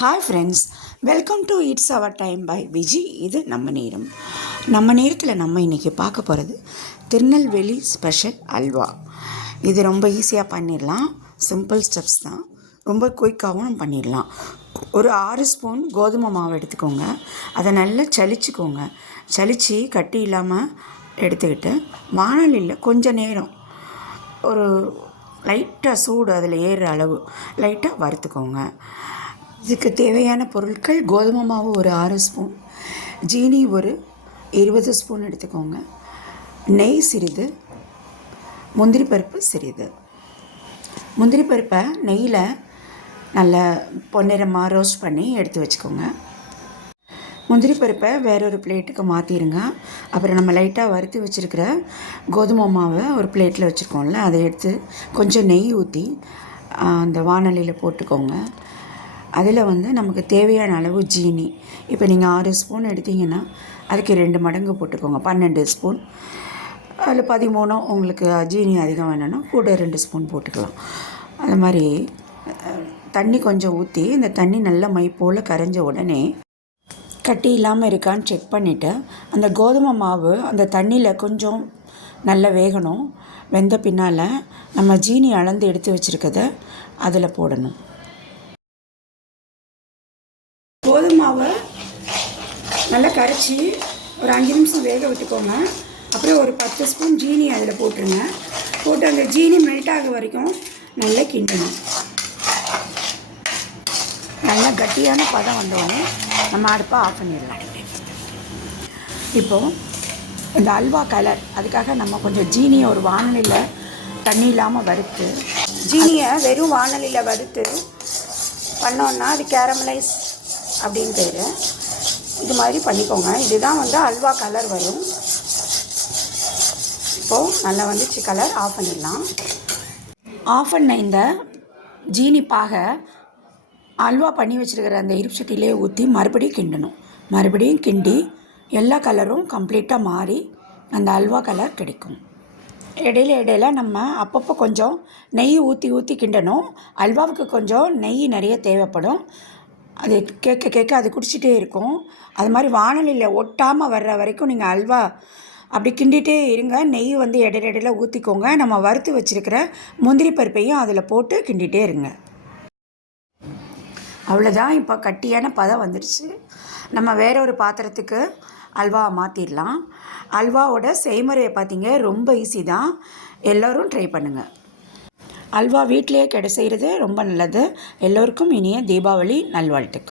Hi friends, welcome to it's our time by Viji. இது நம்ம நேரம். நம்ம நேரத்தில் நம்ம இன்றைக்கி பார்க்க போகிறது திருநெல்வேலி ஸ்பெஷல் அல்வா. இது ரொம்ப ஈஸியாக பண்ணிடலாம். சிம்பிள் ஸ்டெப்ஸ் தான், ரொம்ப குயிக்காகவும் பண்ணிடலாம். ஒரு 6 ஸ்பூன் கோதுமை மாவு எடுத்துக்கோங்க. அதை நல்லா சலிச்சுக்கோங்க. சலித்து கட்டி இல்லாமல் எடுத்துக்கிட்டு வாணலியில் கொஞ்சம் நேரம் ஒரு லைட்டாக சூடு அதில் ஏறுற அளவு லைட்டாக வறுத்துக்கோங்க. இதுக்கு தேவையான பொருட்கள்: கோதுமை மாவு ஒரு 6 ஸ்பூன், ஜீனி ஒரு 20 ஸ்பூன் எடுத்துக்கோங்க, நெய் சிறிது, முந்திரி பருப்பு சிறிது. முந்திரி பருப்பை நெய்யில் நல்லா பொன்னிறமாக ரோஸ்ட் பண்ணி எடுத்து வச்சுக்கோங்க. முந்திரி பருப்பை வேறொரு பிளேட்டுக்கு மாற்றிடுங்க. அப்புறம் நம்ம லைட்டாக வறுத்து வச்சுருக்கிற கோதுமை மாவை ஒரு பிளேட்டில் வச்சுருக்கோம்ல, அதை எடுத்து கொஞ்சம் நெய் ஊற்றி அந்த வாணலியில் போட்டுக்கோங்க. அதில் நமக்கு தேவையான அளவு ஜீனி, இப்போ நீங்கள் 6 ஸ்பூன் எடுத்திங்கன்னா அதுக்கு 2 மடங்கு போட்டுக்கோங்க, 12 ஸ்பூன். அதில் 13 உங்களுக்கு ஜீனி அதிகம் வேணும்னா கூட 2 ஸ்பூன் போட்டுக்கலாம். அது மாதிரி தண்ணி கொஞ்சம் ஊற்றி இந்த தண்ணி நல்லா மை போல் கரைஞ்ச உடனே கட்டி இல்லாமல் இருக்கான்னு செக் பண்ணிவிட்டு அந்த கோதுமை மாவு அந்த தண்ணியில் கொஞ்சம் நல்லா வேகணும். வெந்த பின்னால் நம்ம ஜீனி அளந்து எடுத்து வச்சுருக்கதை அதில் போடணும். கோதுமை மாவை நல்லா கரைச்சி ஒரு 5 நிமிஷம் வேக விட்டுக்கோங்க. அப்புறம் ஒரு 10 ஸ்பூன் ஜீனி அதில் போட்டுருங்க. போட்டு அந்த ஜீனி மெல்ட் ஆக வரைக்கும் நல்லா கிண்டணும். நல்லா கட்டியான பதம் வந்தோடனே நம்ம அடுப்பை ஆஃப் பண்ணிடலாம். இப்போது இந்த அல்வா கலர், அதுக்காக நம்ம கொஞ்சம் ஜீனியை ஒரு வாணலியில் தண்ணி இல்லாமல் வறுத்து, ஜீனியை வெறும் வாணலியில் வறுத்து பண்ணோன்னா அது கேரமலைஸ் அப்படின்னு பேர். இது மாதிரி பண்ணிக்கோங்க. இதுதான் அல்வா கலர் வரும். இப்போது நல்லா வந்துச்சு கலர். ஆஃப் பண்ணிடலாம். ஆஃப் பண்ண இந்த ஜீனி பாகை அல்வா பண்ணி வச்சுருக்கிற அந்த இருப்புச்சட்டிலே ஊற்றி மறுபடியும் கிண்டணும். மறுபடியும் கிண்டி எல்லா கலரும் கம்ப்ளீட்டாக மாறி அந்த அல்வா கலர் கிடைக்கும். இடையில நம்ம அப்பப்போ கொஞ்சம் நெய் ஊற்றி கிண்டணும். அல்வாவுக்கு கொஞ்சம் நெய் நிறைய தேவைப்படும். அது கேட்க அது குடிச்சிட்டே இருக்கும். அது மாதிரி வாணலியில் ஒட்டாமல் வர்ற வரைக்கும் நீங்கள் அல்வா அப்படி கிண்டிகிட்டே இருங்க. நெய் இடையில ஊற்றிக்கோங்க. நம்ம வறுத்து வச்சுருக்கிற முந்திரி பருப்பையும் அதில் போட்டு கிண்டிகிட்டே இருங்க. அவ்வளோதான். இப்போ கட்டியான பதம் வந்துடுச்சு. நம்ம வேற ஒரு பாத்திரத்துக்கு அல்வா மாற்றிடலாம். அல்வாவோட செய்முறையை பார்த்தீங்க, ரொம்ப ஈஸி தான். எல்லோரும் ட்ரை பண்ணுங்கள். அல்வா வீட்டிலேயே செய்கிறது ரொம்ப நல்லது. எல்லோருக்கும் இனிய தீபாவளி நல்வாழ்த்துக்கள்.